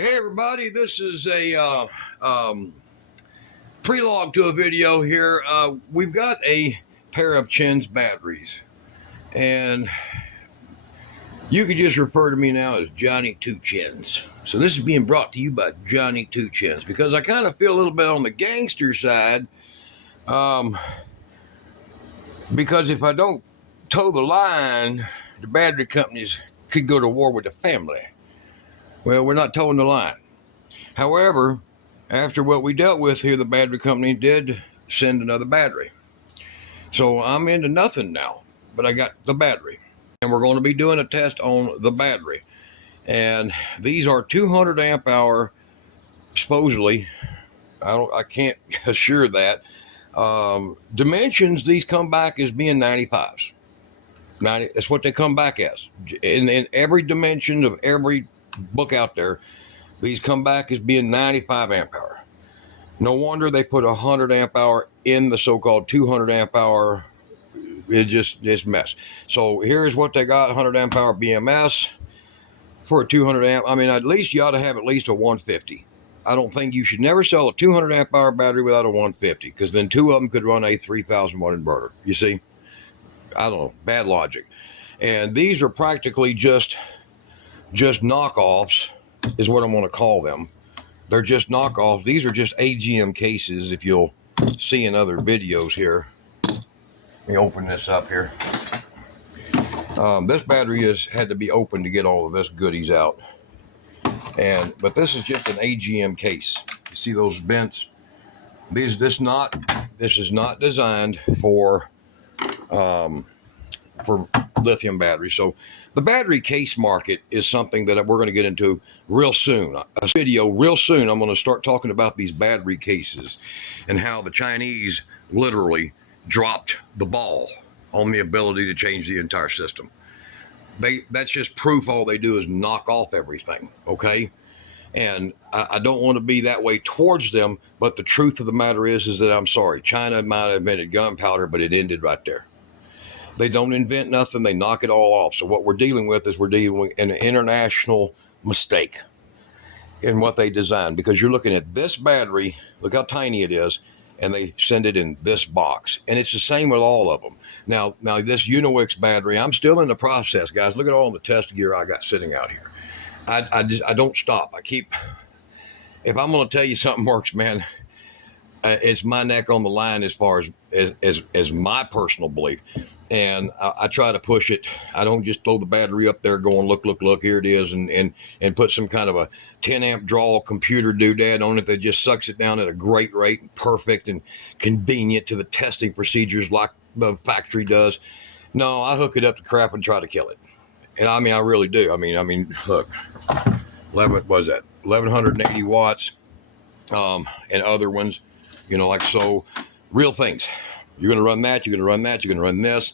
Hey everybody, this is a prelogue to a video here. We've got a pair of CHINS batteries, and you can just refer to me now as Johnny Two Chins. So this is being brought to you by Johnny Two Chins because I kind of feel a little bit on the gangster side, because if I don't toe the line, the battery companies could go to war with the family. Well, we're not towing the line. However, after what we dealt with here, the battery company did send another battery. So I'm into nothing now, but I got the battery. And we're going to be doing a test on the battery. And these are 200 amp hour, supposedly. I can't assure that. Dimensions, these come back as being 95s. That's what they come back as. In every dimension of every book out there, these come back as being 95 amp hour. No wonder they put 100 amp hour in the so-called 200 amp hour. It's mess. So here's what they got: 100 amp hour BMS for a 200 amp. I mean, at least you ought to have at least a 150. I don't think you should never sell a 200 amp hour battery without a 150, because then two of them could run a 3,000 watt inverter. You see, I don't know, bad logic. And these are practically just knockoffs, is what I want to call them. They're just knockoffs. These are just AGM cases, if you'll see in other videos here. Let me open this up here. This battery had to be opened to get all of this goodies out. But this is just an AGM case. You see those vents? This is not designed for lithium batteries. So the battery case market is something that we're going to get into real soon. A video real soon. I'm going to start talking about these battery cases and how the Chinese literally dropped the ball on the ability to change the entire system. That's just proof all they do is knock off everything, okay? And I don't want to be that way towards them, but the truth of the matter is that I'm sorry. China might have invented gunpowder, but it ended right there. They don't invent nothing. They knock it all off. So what we're dealing with is we're dealing with an international mistake in what they designed, because you're looking at this battery, look how tiny it is, and they send it in this box. And it's the same with all of them. Now this Unix battery, I'm still in the process, guys. Look at all the test gear I got sitting out here. I don't stop. If I'm going to tell you something works, man, it's my neck on the line as far as my personal belief. And I try to push it. I don't just throw the battery up there going, look, here it is, and put some kind of a 10 amp draw computer doodad on it that just sucks it down at a great rate, and perfect and convenient to the testing procedures like the factory does. No, I hook it up to crap and try to kill it. And I mean, I really do. I mean, look, 1180 watts, and other ones, you know, like so, real things. You're going to run that, you're going to run that, you're going to run this,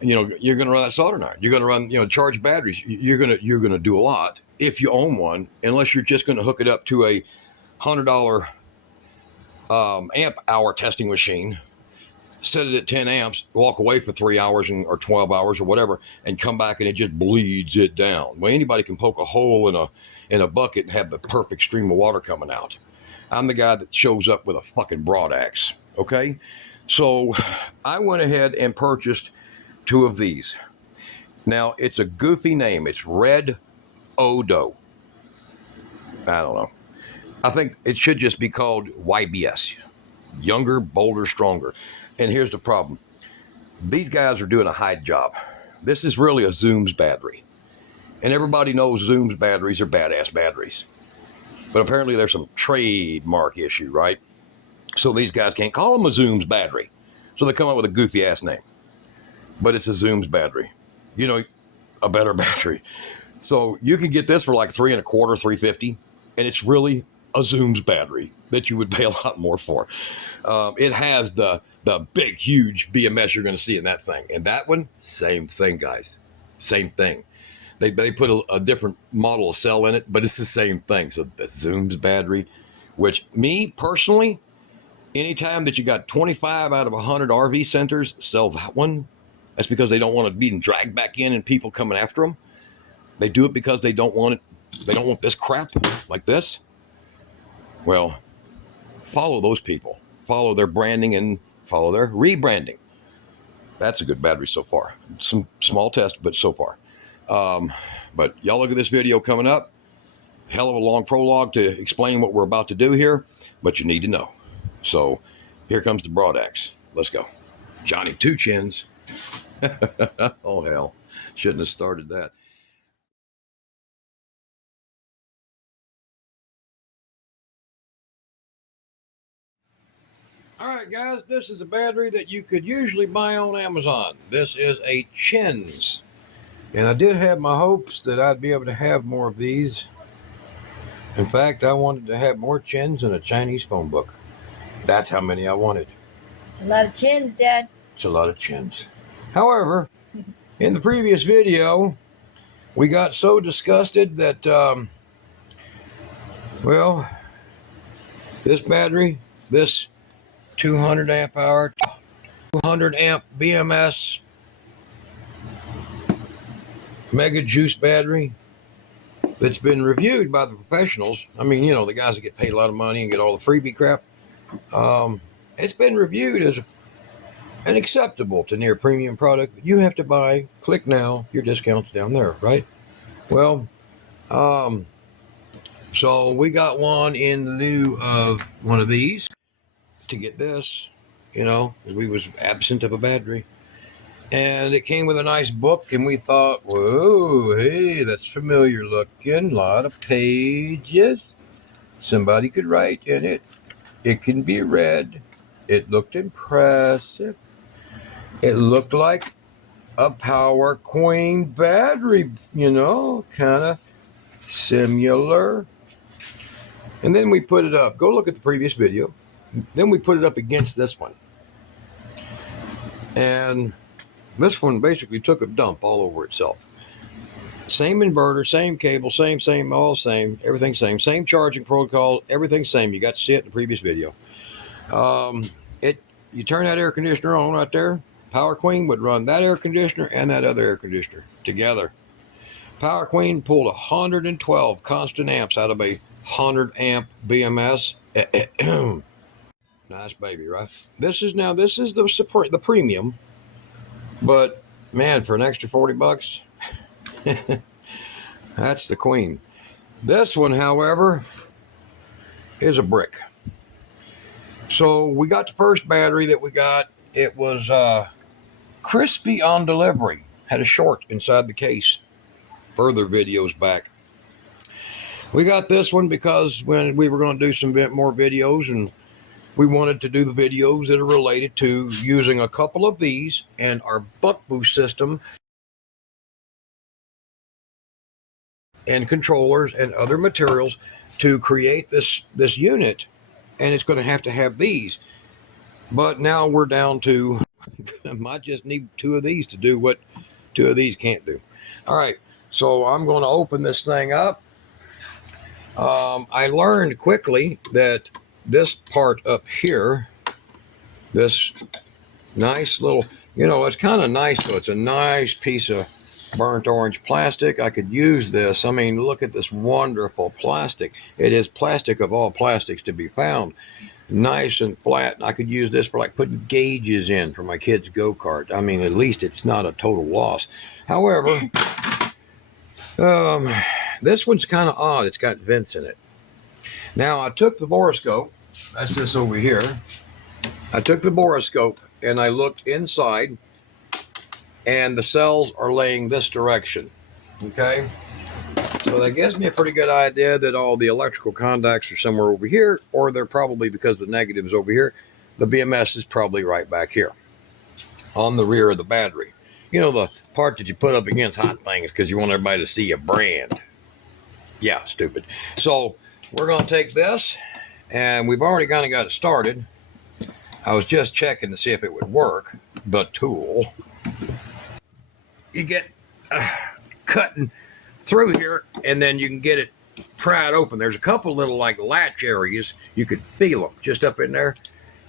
and, you know, you're going to run that solder iron. You're going to run, you know, charge batteries. You're going to do a lot if you own one, unless you're just going to hook it up to a $100 amp hour testing machine, set it at 10 amps, walk away for 3 hours or 12 hours or whatever, and come back and it just bleeds it down. Well, anybody can poke a hole in a bucket and have the perfect stream of water coming out. I'm the guy that shows up with a fucking broad axe, okay? So I went ahead and purchased two of these. Now, it's a goofy name. It's Red Odo. I don't know. I think it should just be called YBS. Younger, bolder, stronger. And here's the problem. These guys are doing a hide job. This is really a Zooms battery. And everybody knows Zooms batteries are badass batteries. But apparently there's some trademark issue, right? So these guys can't call them a Zooms battery. So they come up with a goofy ass name. But it's a Zooms battery. You know, a better battery. So you can get this for like $3 1/4, $3.50. And it's really a Zooms battery that you would pay a lot more for. It has the big, huge BMS you're going to see in that thing. And that one, same thing, guys. Same thing. They put a different model of cell in it, but it's the same thing. So the Zooms battery, which me personally, anytime that you got 25 out of 100 RV centers, sell that one. That's because they don't want to be dragged back in and people coming after them. They do it because they don't want it They don't want this crap like this. Well, follow those people. Follow their branding and follow their rebranding. That's a good battery so far. Some small test, but so far. But y'all look at this video coming up. Hell of a long prologue to explain what we're about to do here, but you need to know. So here comes the broad axe. Let's go. Johnny Two Chins. Oh, hell. Shouldn't have started that. All right, guys, this is a battery that you could usually buy on Amazon. This is a CHINS. And I did have my hopes that I'd be able to have more of these. In fact, I wanted to have more CHINS than a Chinese phone book. That's how many I wanted. It's a lot of CHINS, Dad. It's a lot of CHINS. However, in the previous video, we got so disgusted that, well, this battery, this 200 amp hour, 200 amp BMS mega juice battery that's been reviewed by the professionals. I mean, you know, the guys that get paid a lot of money and get all the freebie crap. It's been reviewed as an acceptable to near premium product that you have to buy. Click now, your discount's down there, right? Well, so we got one in lieu of one of these to get this, you know, because we was absent of a battery. And it came with a nice book, and we thought, whoa, hey, that's familiar looking. A lot of pages. Somebody could write in it. It can be read. It looked impressive. It looked like a Power Queen battery, you know, kind of similar. And then we put it up. Go look at the previous video. Then we put it up against this one. And this one basically took a dump all over itself. Same inverter, same cable, same, all same, everything same. Same charging protocol, everything same. You got to see it in the previous video. You turn that air conditioner on right there. Power Queen would run that air conditioner and that other air conditioner together. Power Queen pulled 112 constant amps out of a 100 amp BMS. Nice baby, right? This is the premium, but man, for an extra 40 bucks, that's the queen. This one, however, is a brick. So we got the first battery that we got. It was crispy on delivery. Had a short inside the case. Further videos back. We got this one because when we were going to do some more videos, and we wanted to do the videos that are related to using a couple of these and our buck boost system and controllers and other materials to create this unit. And it's going to have these. But now we're down to, I might just need two of these to do what two of these can't do. All right, so I'm going to open this thing up. I learned quickly that this part up here, this nice little, you know, it's kind of nice, so it's a nice piece of burnt orange plastic. I could use this. I mean, look at this wonderful plastic. It is plastic of all plastics to be found. Nice and flat. I could use this for like putting gauges in for my kids' go-kart. I mean, at least it's not a total loss. However, this one's kind of odd. It's got vents in it. Now, I took the borescope. That's this over here. I took the borescope and I looked inside, and the cells are laying this direction. Okay? So that gives me a pretty good idea that all the electrical contacts are somewhere over here, or they're probably, because the negative is over here, the BMS is probably right back here on the rear of the battery. You know, the part that you put up against hot things because you want everybody to see a brand. Yeah, stupid. So we're going to take this, and we've already kind of got it started. I was just checking to see if it would work. The tool. You get cutting through here, and then you can get it pried open. There's a couple little like latch areas. You could feel them just up in there.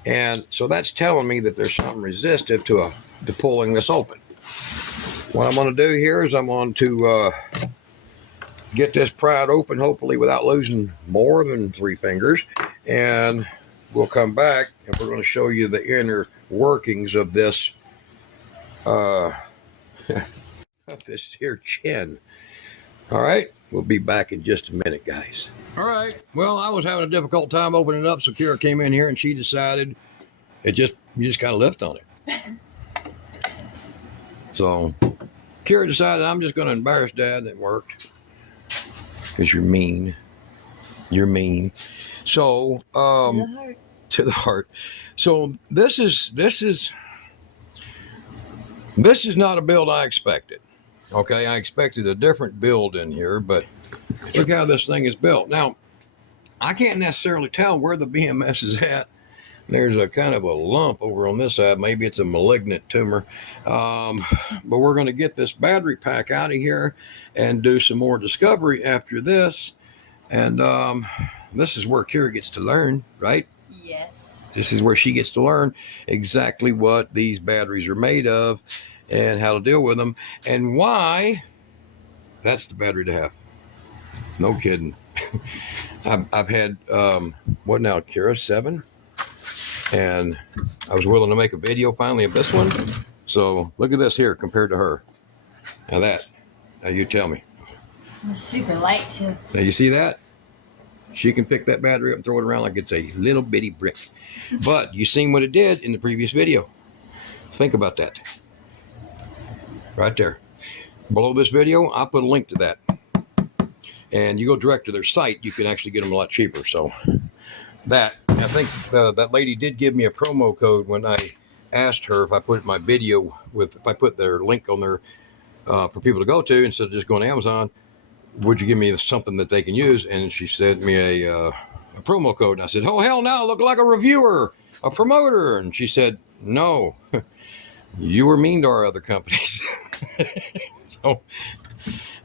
And so that's telling me that there's something resistive to pulling this open. What I'm going to do here is I'm going to get this pried open, hopefully without losing more than 3 fingers. And we'll come back and we're going to show you the inner workings of this, this here chin. All right, we'll be back in just a minute, guys. All right, well, I was having a difficult time opening it up, so Kira came in here and she decided you just got to lift on it. So Kira decided I'm just going to embarrass Dad, and it worked. Because you're mean. You're mean. So, to the heart. So this is not a build I expected. Okay, I expected a different build in here, but look how this thing is built. Now, I can't necessarily tell where the BMS is at. There's a kind of a lump over on this side. Maybe it's a malignant tumor. But we're going to get this battery pack out of here and do some more discovery after this. And this is where Kira gets to learn, right? Yes. This is where she gets to learn exactly what these batteries are made of and how to deal with them and why that's the battery to have. No kidding. I've had, what now, Kira, 7? And I was willing to make a video finally of this one. So look at this here compared to her. Now you tell me. It's super light too. Now you see that? She can pick that battery up and throw it around like it's a little bitty brick. But you seen what it did in the previous video. Think about that. Right there. Below this video, I'll put a link to that. And you go direct to their site, you can actually get them a lot cheaper. So I think that lady did give me a promo code when I asked her if I put my video if I put their link on there for people to go to instead of just going to Amazon, would you give me something that they can use? And she sent me a promo code. And I said, oh, hell no, I look like a reviewer, a promoter. And she said, no, you were mean to our other companies. So,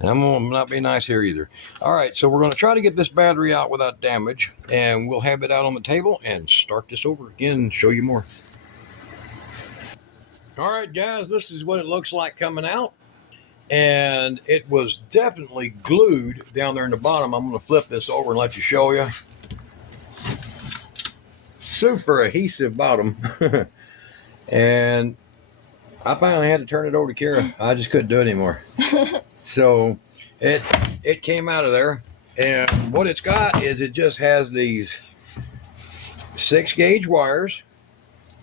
and I'm going to not be nice here either. All right, so we're going to try to get this battery out without damage, and we'll have it out on the table and start this over again and show you more. All right, guys, this is what it looks like coming out. And it was definitely glued down there in the bottom. I'm going to flip this over and let you show you. Super adhesive bottom. And I finally had to turn it over to Kira. I just couldn't do it anymore. So it came out of there. And what it's got is it just has these 6-gauge wires,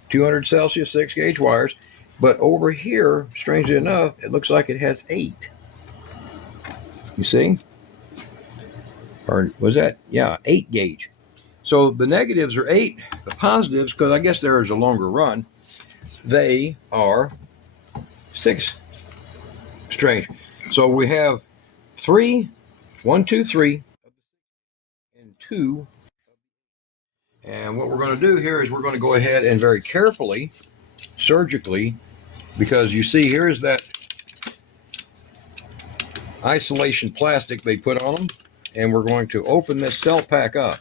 200 Celsius 6-gauge wires. But over here, strangely enough, it looks like it has 8. You see? Or was that? Yeah, 8 gauge. So the negatives are 8. The positives, because I guess there is a longer run, they are 6. Strange. So we have 3, 1, 2, 3, and 2. And what we're going to do here is we're going to go ahead and very carefully, surgically, because you see here's that isolation plastic they put on them, and we're going to open this cell pack up.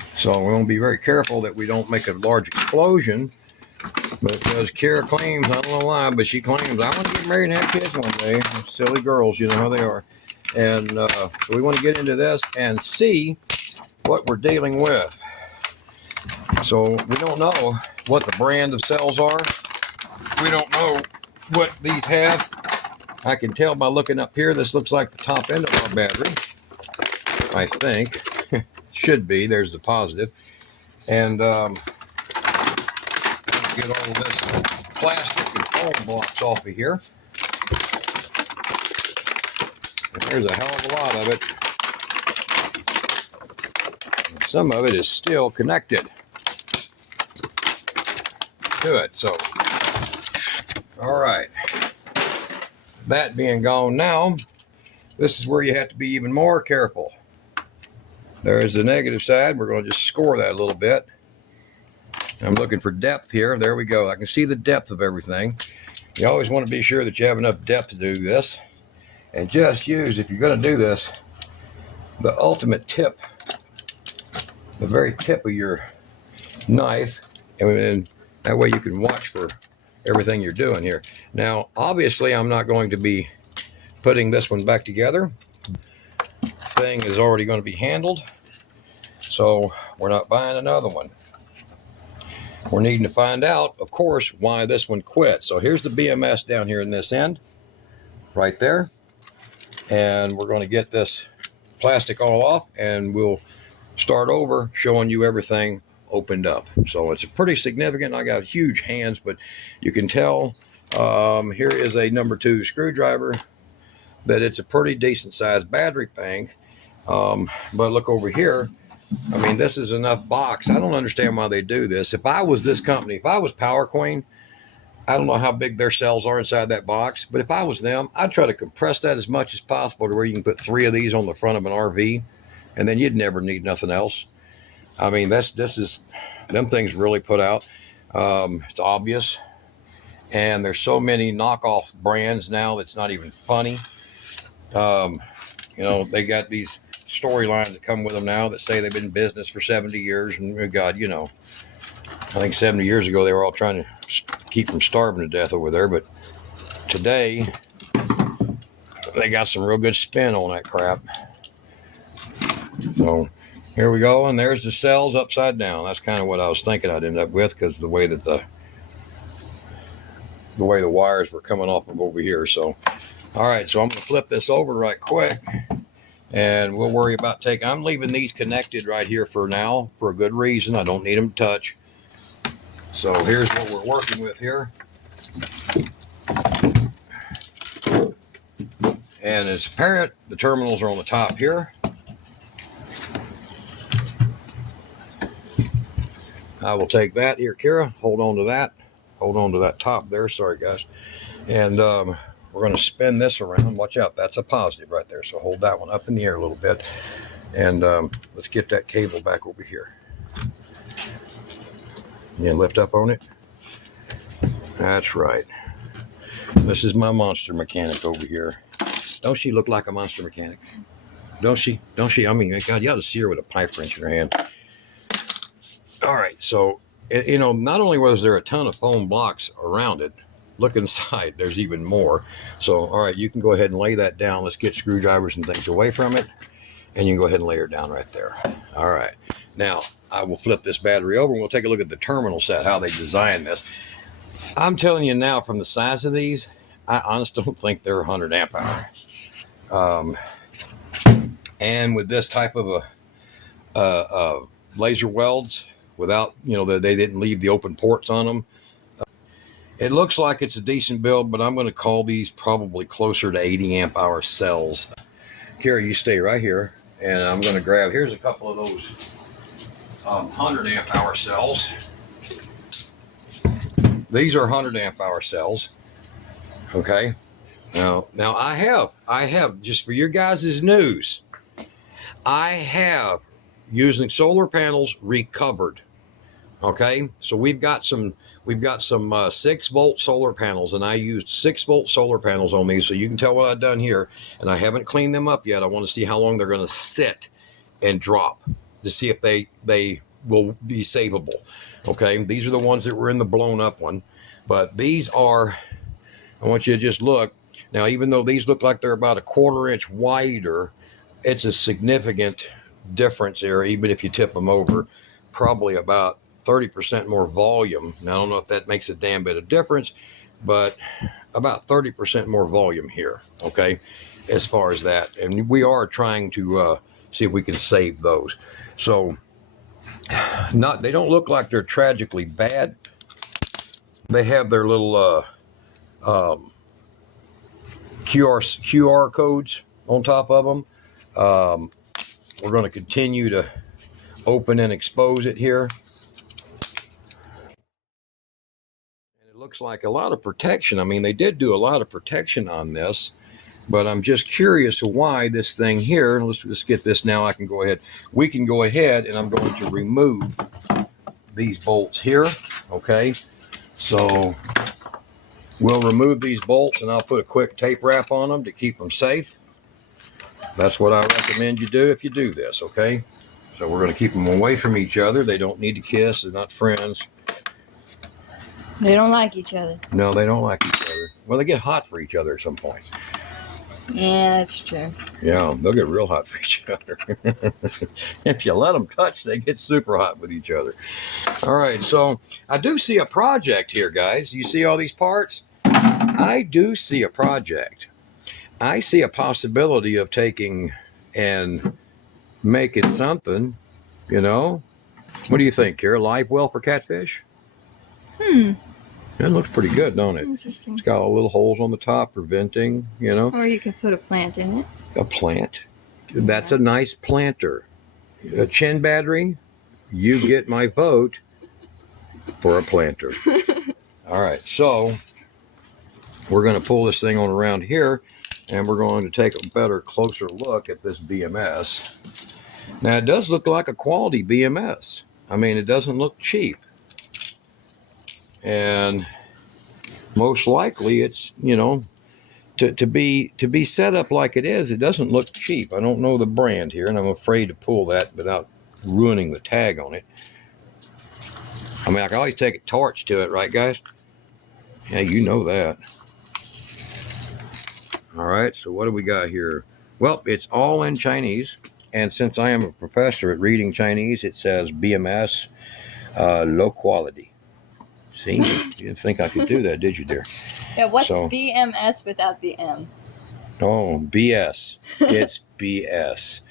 So we're going to be very careful that we don't make a large explosion, because Kira claims, I don't know why, but she claims, I want to get married and have kids one day. Silly girls, you know how they are. And so we want to get into this and see what we're dealing with. So we don't know what the brand of cells are. We don't know what these have. I can tell by looking up here, this looks like the top end of our battery. I think. Should be. There's the positive. And get all of this plastic and foam blocks off of here. And there's a hell of a lot of it. And some of it is still connected to it. So, all right. That being gone now, this is where you have to be even more careful. There's the negative side. We're going to just score that a little bit. I'm looking for depth here. There we go. I can see the depth of everything. You always want to be sure that you have enough depth to do this. And just use, if you're going to do this, the ultimate tip, the very tip of your knife. And that way you can watch for everything you're doing here. Now, obviously, I'm not going to be putting this one back together. thing is already going to be handled, so we're not buying another one. We're needing to find out, of course, why this one quit. So here's the BMS down here in this end, right there. And we're going to get this plastic all off, and we'll start over showing you everything opened up. So it's pretty significant. I got huge hands, but you can tell here is a number 2 screwdriver, that it's a pretty decent sized battery bank. But look over here. I mean, this is enough box. I don't understand why they do this. If I was this company, if I was Power Queen, I don't know how big their cells are inside that box, but if I was them, I'd try to compress that as much as possible to where you can put 3 of these on the front of an RV, and then you'd never need nothing else. I mean, them things really put out. It's obvious, and there's so many knockoff brands now that's not even funny. You know, they got these storylines that come with them now that say they've been in business for 70 years, and God, you know, I think 70 years ago they were all trying to keep from starving to death over there, but today they got some real good spin on that crap. So here we go, and there's the cells upside down. That's kind of what I was thinking I'd end up with, because the way that the wires were coming off of over here. So all right, so I'm going to flip this over right quick, and we'll worry about I'm leaving these connected right here for now for a good reason. I don't need them to touch. So here's what we're working with here. And it's apparent the terminals are on the top here. I will take that here, Kira. Hold on to that. Hold on to that top there. Sorry, guys. And we're going to spin this around. Watch out. That's a positive right there. So hold that one up in the air a little bit. And let's get that cable back over here. Yeah, lift up on it. That's right. This is my monster mechanic over here. Don't she look like a monster mechanic? Don't she? Don't she? I mean, God, you ought to see her with a pipe wrench in her hand. All right. So, you know, not only was there a ton of foam blocks around it, look inside. There's even more. So, all right, you can go ahead and lay that down. Let's get screwdrivers and things away from it. And you can go ahead and lay her down right there. All right. Now, I will flip this battery over and we'll take a look at the terminal set, how they designed this. I'm telling you now, from the size of these, I honestly don't think they're 100 amp hour. And with this type of a laser welds, without, you know, they didn't leave the open ports on them. It looks like it's a decent build, but I'm going to call these probably closer to 80 amp hour cells. Kara, you stay right here, and I'm going to grab, here's a couple of those 100 amp hour cells. These are 100 amp hour cells. Okay. Now I have, just for your guys' news, I have, using solar panels, recovered. Okay. So we've got some 6-volt solar panels, and I used 6-volt solar panels on these. So you can tell what I've done here, and I haven't cleaned them up yet. I want to see how long they're going to sit and drop to see if they will be savable. Okay. These are the ones that were in the blown up one, but these are, I want you to just look. Now, even though these look like they're about a 1/4 inch wider, it's a significant difference there. Even if you tip them over, probably about 30% more volume. Now, I don't know if that makes a damn bit of difference, but about 30% more volume here. Okay. As far as that. And we are trying to see if we can save those. So they don't look like they're tragically bad. They have their little QR codes on top of them. We're going to continue to open and expose it here. And it looks like a lot of protection. I mean, they did do a lot of protection on this, but I'm just curious why this thing here, let's get this now. We can go ahead, and I'm going to remove these bolts here. Okay. So we'll remove these bolts, and I'll put a quick tape wrap on them to keep them safe. That's what I recommend you do if you do this, okay? So we're going to keep them away from each other. They don't need to kiss. They're not friends. They don't like each other. No, they don't like each other. Well, they get hot for each other at some point. Yeah, that's true. Yeah, they'll get real hot for each other. If you let them touch, they get super hot with each other. All right, so I do see a project here, guys. You see all these parts? I do see a project. I see a possibility of taking and making something, you know? What do you think, Kara? Live well for catfish? That looks pretty good, don't it? Interesting. It's got all little holes on the top for venting, you know? Or you could put a plant in it. A plant. That's a nice planter. A chin battery, you get my vote for a planter. All right, so we're going to pull this thing on around here, and we're going to take a better, closer look at this BMS. Now, it does look like a quality BMS. I mean, it doesn't look cheap. And most likely it's, you know, to be set up like it is, it doesn't look cheap. I don't know the brand here, and I'm afraid to pull that without ruining the tag on it. I mean, I can always take a torch to it, right, guys? Yeah, you know that. All right, so what do we got here? Well, it's all in Chinese, and since I am a professor at reading Chinese, it says BMS, low quality. See, you didn't think I could do that, did you, dear? Yeah, what's So- BMS without the M? Oh, BS. It's BS.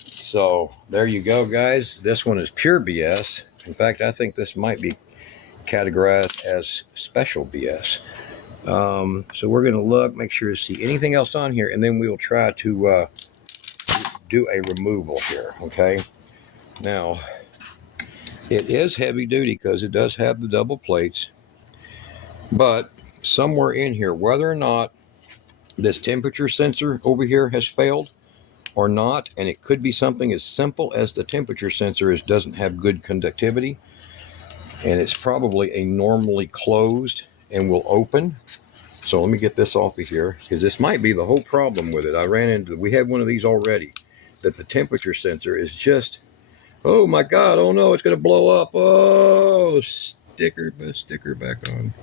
So there you go, guys. This one is pure BS. In fact, I think this might be categorized as special BS. So we're going to look, make sure to see anything else on here, and then we will try to do a removal here, okay? Now, it is heavy duty because it does have the double plates, but somewhere in here, whether or not this temperature sensor over here has failed or not, and it could be something as simple as the temperature sensor doesn't have good conductivity, and it's probably a normally closed and will open. So let me get this off of here, because this might be the whole problem with it. We had one of these already, that the temperature sensor is just, oh my God, oh no, it's going to blow up. Oh, sticker back on.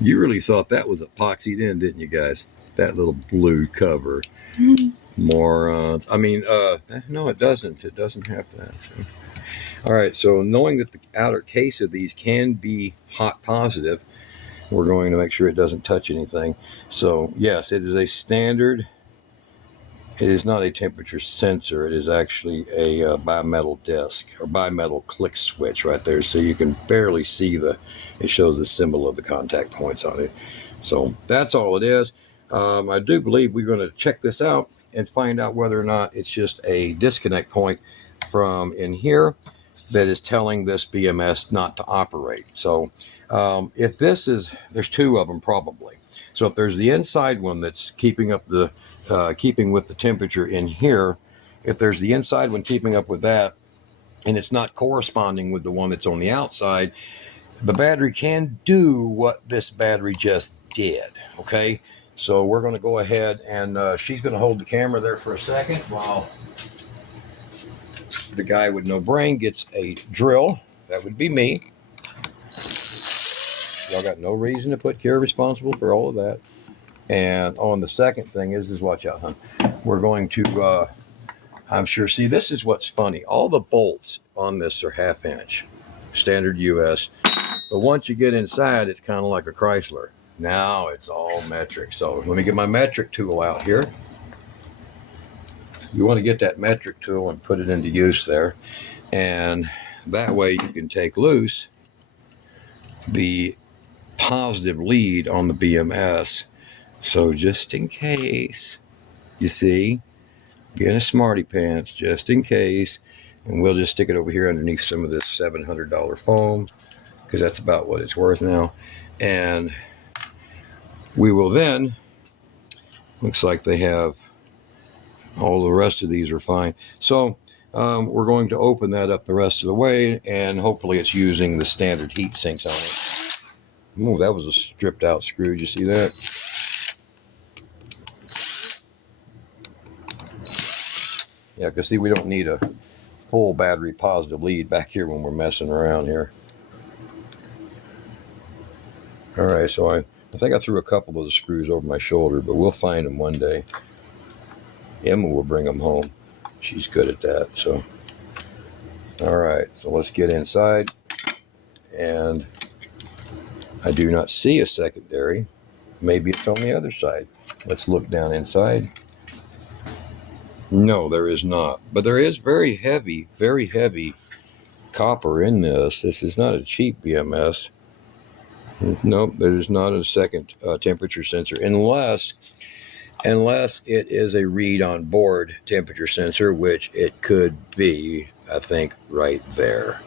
You really thought that was epoxied in, didn't you guys? That little blue cover. Morons. I mean, no, it doesn't. It doesn't have that. All right, so knowing that the outer case of these can be hot positive, we're going to make sure it doesn't touch anything. So yes, it is a standard. It is not a temperature sensor. It is actually a bimetal disc or bimetal click switch right there. So you can barely see it shows the symbol of the contact points on it. So that's all it is. I do believe we're going to check this out and find out whether or not it's just a disconnect point from in here that is telling this BMS not to operate. So if this is, there's two of them probably. So if there's the inside one that's keeping up the, keeping with the temperature in here, if there's the inside one keeping up with that, and it's not corresponding with the one that's on the outside, the battery can do what this battery just did, okay? So we're gonna go ahead and she's gonna hold the camera there for a second while the guy with no brain gets a drill. That would be me. Y'all got no reason to put Kara responsible for all of that. And on the second thing is watch out, hon. We're going to, I'm sure, see, this is what's funny. All the bolts on this are 1/2 inch, standard US. But once you get inside, it's kind of like a Chrysler. Now it's all metric. So let me get my metric tool out here. You want to get that metric tool and put it into use there. And that way you can take loose the positive lead on the BMS. So just in case, you see, get a smarty pants just in case. And we'll just stick it over here underneath some of this $700 foam, because that's about what it's worth now. And we will then, looks like they have, all the rest of these are fine. So we're going to open that up the rest of the way, and hopefully it's using the standard heat sinks on it. Oh, that was a stripped out screw. Did you see that? Yeah, because see, we don't need a full battery positive lead back here when we're messing around here. All right, so I I think I threw a couple of the screws over my shoulder, but we'll find them one day. Emma will bring them home. She's good at that. So, all right. So let's get inside. And I do not see a secondary. Maybe it's on the other side. Let's look down inside. No, there is not. But there is very heavy copper in this. This is not a cheap BMS. Nope, there's not a second temperature sensor unless it is a read on board temperature sensor, which it could be, I think, right there.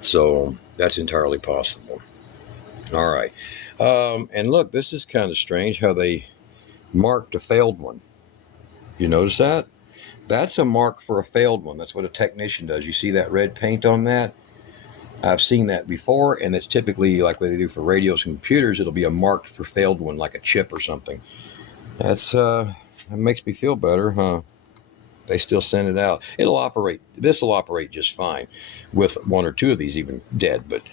So that's entirely possible. All right. And look, this is kind of strange how they marked a failed one. You notice that? That's a mark for a failed one. That's what a technician does. You see that red paint on that? I've seen that before, and it's typically like what they do for radios and computers. It'll be a marked for failed one, like a chip or something. That's that makes me feel better, huh? They still send it out. It'll operate. This will operate just fine with one or two of these even dead, but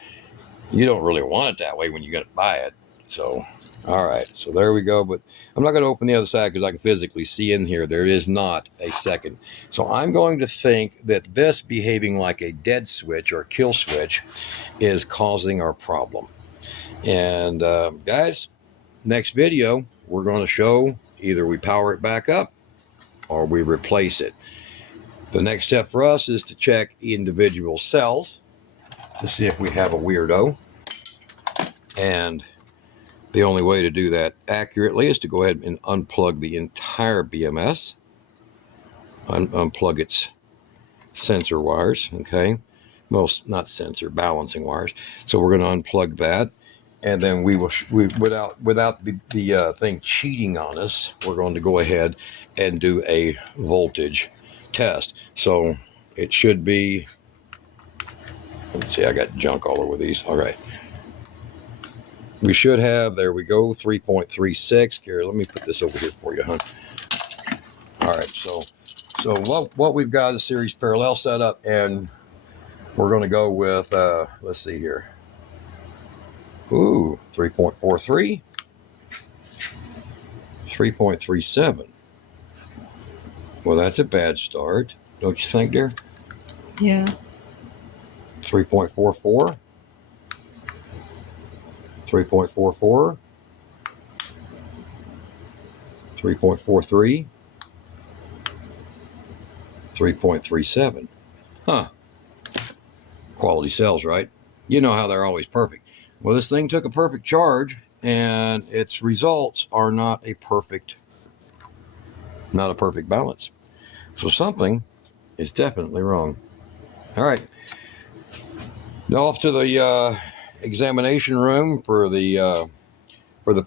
you don't really want it that way when you're going to buy it. So, all right. So there we go. But I'm not going to open the other side because I can physically see in here there is not a second. So I'm going to think that this behaving like a dead switch or kill switch is causing our problem. And guys, next video, we're going to show either we power it back up or we replace it. The next step for us is to check individual cells to see if we have a weirdo. And the only way to do that accurately is to go ahead and unplug the entire BMS, unplug its sensor wires, okay? Well, not sensor, balancing wires. So we're going to unplug that, and then we will, without the thing cheating on us, we're going to go ahead and do a voltage test. So it should be, let's see, I got junk all over these. All right. We should have, there we go, 3.36. Here, let me put this over here for you, huh? All right, so what we've got is series parallel setup, and we're going to go with, let's see here. Ooh, 3.43, 3.37. Well, that's a bad start, don't you think, dear? Yeah. 3.44. 3.44, 3.43, 3.37. Huh. Quality cells, right? You know how they're always perfect. Well, this thing took a perfect charge, and its results are not a perfect balance. So something is definitely wrong. All right. Now off to the examination room for the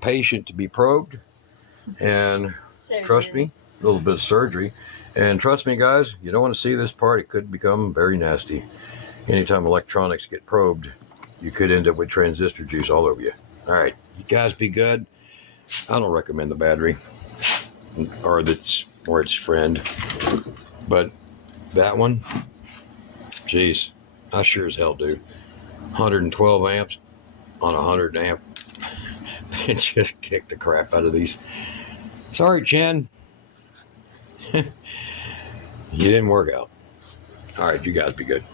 patient to be probed, and Surgery. trust me, a little bit of surgery, and trust me, guys, you don't want to see this part. It could become very nasty. Anytime electronics get probed, you could end up with transistor juice all over you. All right, you guys be good. I don't recommend the battery or its friend, but that one, geez, I sure as hell do. 112 amps on a 100 amp. It just kicked the crap out of these. Sorry, Chen. You didn't work out. All right, you guys be good.